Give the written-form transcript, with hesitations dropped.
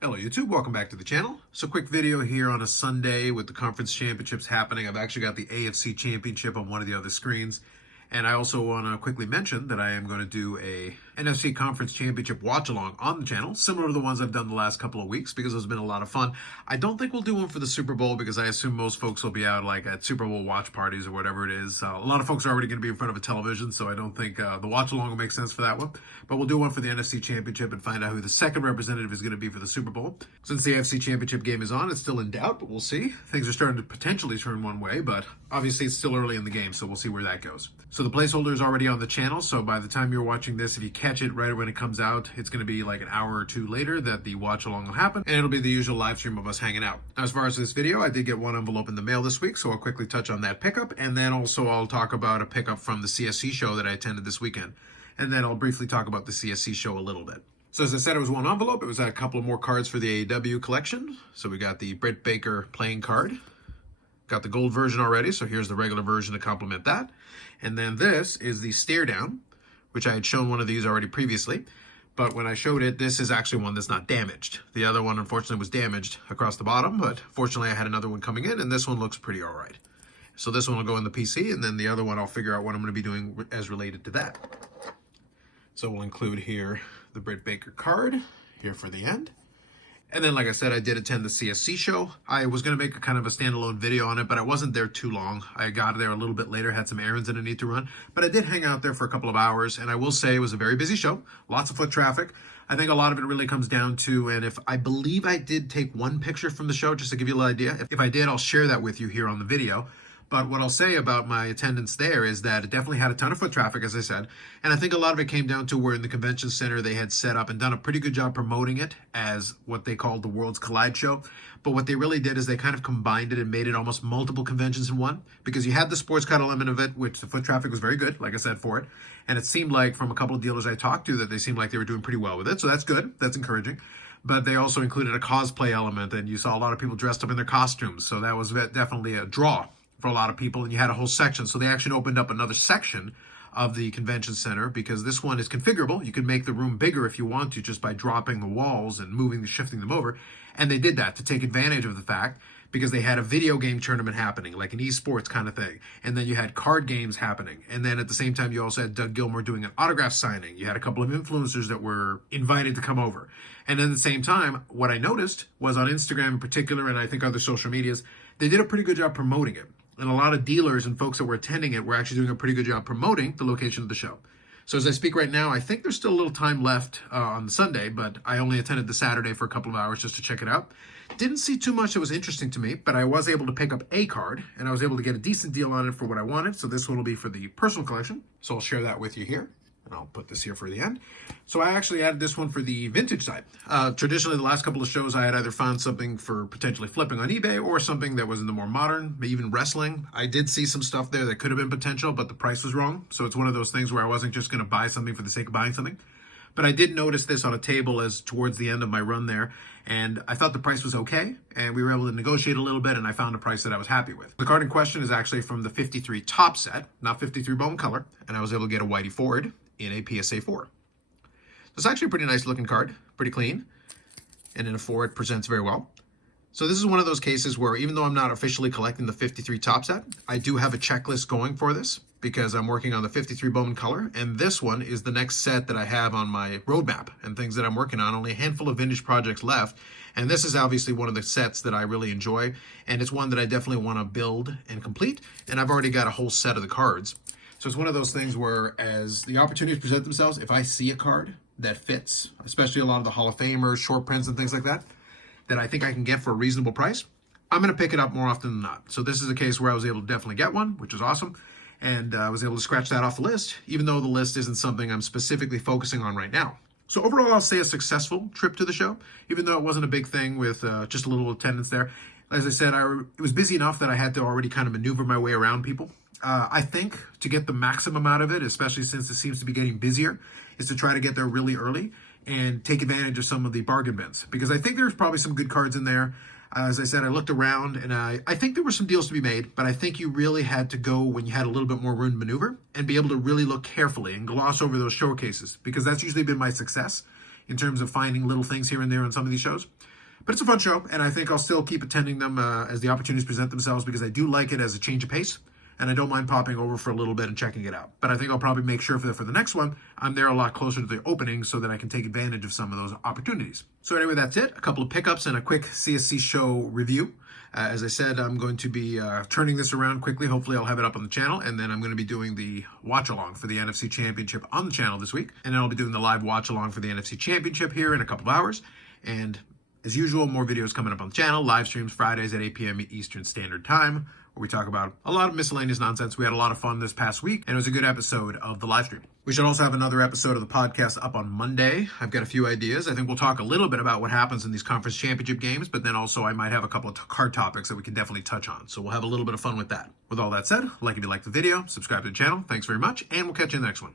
Hello YouTube, welcome back to the channel. So quick video here on a Sunday with the conference championships happening. I've actually got the AFC Championship on one of the other screens. And I also want to quickly mention that I am going to do a NFC Conference Championship watch along on the channel, similar to the ones I've done the last couple of weeks because it's been a lot of fun. I don't think we'll do one for the Super Bowl because I assume most folks will be out like at Super Bowl watch parties or whatever it is. A lot of folks are already going to be in front of a television, so I don't think the watch along will make sense for that one. But we'll do one for the NFC Championship and find out who the second representative is going to be for the Super Bowl. Since the AFC Championship game is on, it's still in doubt, but we'll see. Things are starting to potentially turn one way, but obviously it's still early in the game, so we'll see where that goes. So the placeholder is already on the channel, so by the time you're watching this, if you catch it right when it comes out, it's going to be like an hour or two later that the watch along will happen, and it'll be the usual live stream of us hanging out. Now, as far as this video, I did get one envelope in the mail this week, so I'll quickly touch on that pickup, and then also I'll talk about a pickup from the CSC show that I attended this weekend, and then I'll briefly talk about the CSC show a little bit. So as I said, it was one envelope. It was a couple of more cards for the AEW collection. So we got the Britt Baker playing card. Got the gold version already, so here's the regular version to complement that. And then this is the stare down, which I had shown one of these already previously. But when I showed it, this is actually one that's not damaged. The other one, unfortunately, was damaged across the bottom, but fortunately I had another one coming in, and this one looks pretty all right. So this one will go in the PC, and then the other one I'll figure out what I'm going to be doing as related to that. So we'll include here the Britt Baker card here for the end. And then, like I said, I did attend the CSC show. I was going to make a kind of a standalone video on it, but I wasn't there too long. I got there a little bit later, had some errands that I need to run. But I did hang out there for a couple of hours, and I will say it was a very busy show. Lots of foot traffic. I think a lot of it really comes down to, and if I believe I did take one picture from the show, just to give you a little idea. If I did, I'll share that with you here on the video. But what I'll say about my attendance there is that it definitely had a ton of foot traffic, as I said. And I think a lot of it came down to where in the convention center they had set up and done a pretty good job promoting it as what they called the Worlds Collide show. But what they really did is they kind of combined it and made it almost multiple conventions in one. Because you had the sports car element of it, which the foot traffic was very good, like I said, for it. And it seemed like from a couple of dealers I talked to that they seemed like they were doing pretty well with it. So that's good. That's encouraging. But they also included a cosplay element, and you saw a lot of people dressed up in their costumes. So that was definitely a draw for a lot of people, and you had a whole section. So they actually opened up another section of the convention center because this one is configurable. You can make the room bigger if you want to just by dropping the walls and shifting them over. And they did that to take advantage of the fact because they had a video game tournament happening, like an esports kind of thing. And then you had card games happening. And then at the same time, you also had Doug Gilmour doing an autograph signing. You had a couple of influencers that were invited to come over. And at the same time, what I noticed was on Instagram in particular, and I think other social medias, they did a pretty good job promoting it. And a lot of dealers and folks that were attending it were actually doing a pretty good job promoting the location of the show. So as I speak right now, I think there's still a little time left on the Sunday, but I only attended the Saturday for a couple of hours just to check it out. Didn't see too much that was interesting to me, but I was able to pick up a card, and I was able to get a decent deal on it for what I wanted. So this one will be for the personal collection. So I'll share that with you here. And I'll put this here for the end. So I actually added this one for the vintage side. Traditionally, the last couple of shows, I had either found something for potentially flipping on eBay or something that was in the more modern, even wrestling. I did see some stuff there that could have been potential, but the price was wrong. So it's one of those things where I wasn't just going to buy something for the sake of buying something. But I did notice this on a table as towards the end of my run there, and I thought the price was okay, and we were able to negotiate a little bit, and I found a price that I was happy with. The card in question is actually from the 53 top set, not 53 bone color, and I was able to get a Whitey Ford in a PSA 4. It's actually a pretty nice looking card, pretty clean, and in a 4 it presents very well. So this is one of those cases where even though I'm not officially collecting the 53 top set, I do have a checklist going for this because I'm working on the 53 bone color, and this one is the next set that I have on my roadmap and things that I'm working on. Only a handful of vintage projects left, and this is obviously one of the sets that I really enjoy, and it's one that I definitely want to build and complete, and I've already got a whole set of the cards. So it's one of those things where as the opportunities present themselves, if I see a card that fits, especially a lot of the Hall of Famers, short prints and things like that, that I think I can get for a reasonable price, I'm going to pick it up more often than not. So this is a case where I was able to definitely get one, which is awesome. And I was able to scratch that off the list, even though the list isn't something I'm specifically focusing on right now. So overall, I'll say a successful trip to the show, even though it wasn't a big thing with just a little attendance there. As I said, it was busy enough that I had to already kind of maneuver my way around people. I think to get the maximum out of it, especially since it seems to be getting busier, is to try to get there really early and take advantage of some of the bargain bins. Because I think there's probably some good cards in there. As I said, I looked around and I think there were some deals to be made, but I think you really had to go when you had a little bit more room to maneuver and be able to really look carefully and gloss over those showcases, because that's usually been my success, in terms of finding little things here and there on some of these shows. But it's a fun show, and I think I'll still keep attending them as the opportunities present themselves, because I do like it as a change of pace, and I don't mind popping over for a little bit and checking it out. But I think I'll probably make sure for the next one, I'm there a lot closer to the opening so that I can take advantage of some of those opportunities. So anyway, that's it. A couple of pickups and a quick CSC show review. As I said, I'm going to be turning this around quickly. Hopefully I'll have it up on the channel, and then I'm going to be doing the watch-along for the NFC Championship on the channel this week. And then I'll be doing the live watch-along for the NFC Championship here in a couple of hours. And as usual, more videos coming up on the channel. Live streams Fridays at 8 p.m. Eastern Standard Time, where we talk about a lot of miscellaneous nonsense. We had a lot of fun this past week, and it was a good episode of the live stream. We should also have another episode of the podcast up on Monday. I've got a few ideas. I think we'll talk a little bit about what happens in these conference championship games, but then also I might have a couple of card topics that we can definitely touch on. So we'll have a little bit of fun with that. With all that said, like if you liked the video, subscribe to the channel. Thanks very much, and we'll catch you in the next one.